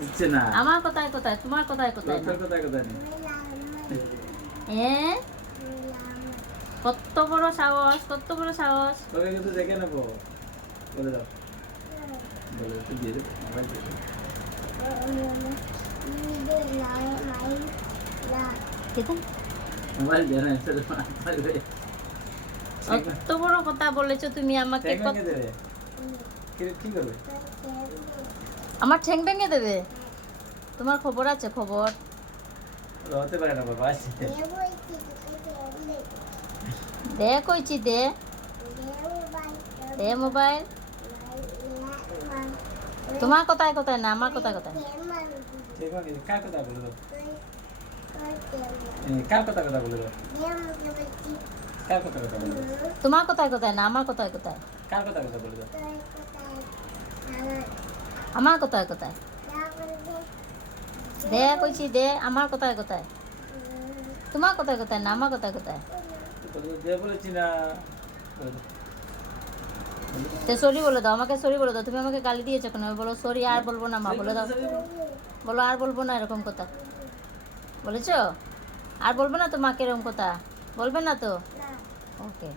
হচ্ছে না। আমার কোথায় কোথায়, তোমার কোথায় কোথায় না? তোর কোথায় কোথায় নেই? কত বড় সাহস, কত বড় সাহস! তোকে কিন্তু দেখে নেবো। বলে দাও, বলে একটু দিয়ে দেবো, মোবাইল দিয়ে দেবো। মোবাইল দিয়ে না, সেটা পারবে। কত বড় কথা বলেছো তুমি আমাকে। ঠ্যাং ভেঙে দেবে। কি করবে? আমার ঠ্যাং ভেঙে দেবে? তোমার খবর আছে? খবর হতে পারে না বাবা, আসছে। দে কইছি, দে দে মোবাইল। তোমার কোথায় কোথায় না, আমার কোথায় কোথায়? ঠিক আছে, কার কথা বলে দাও? কার কথা বলে দাও? কার কথা বলে দাও? তোমার কোথায় কোথায় না, আমার কোথায় কোথায়? কার কথা বলে দাও? আমার কোথায় কোথায়? দে কইছি, দে। আমার কোথায় কোথায়? তোমার কোথায় কোথায় না, আমার কোথায় কোথায়? দিয়ে বলেছি না। সরি বলে দাও, আমাকে সরি বলে দাও। তুমি আমাকে গালি দিয়েছো কেন? বলো সরি, আর বলবো না মা, বলে দাও। বলো আর বলবো না এরকম কথা। বলেছো আর বলবো না তো মাকে এরকম কথা? বলবে না তো? ওকে।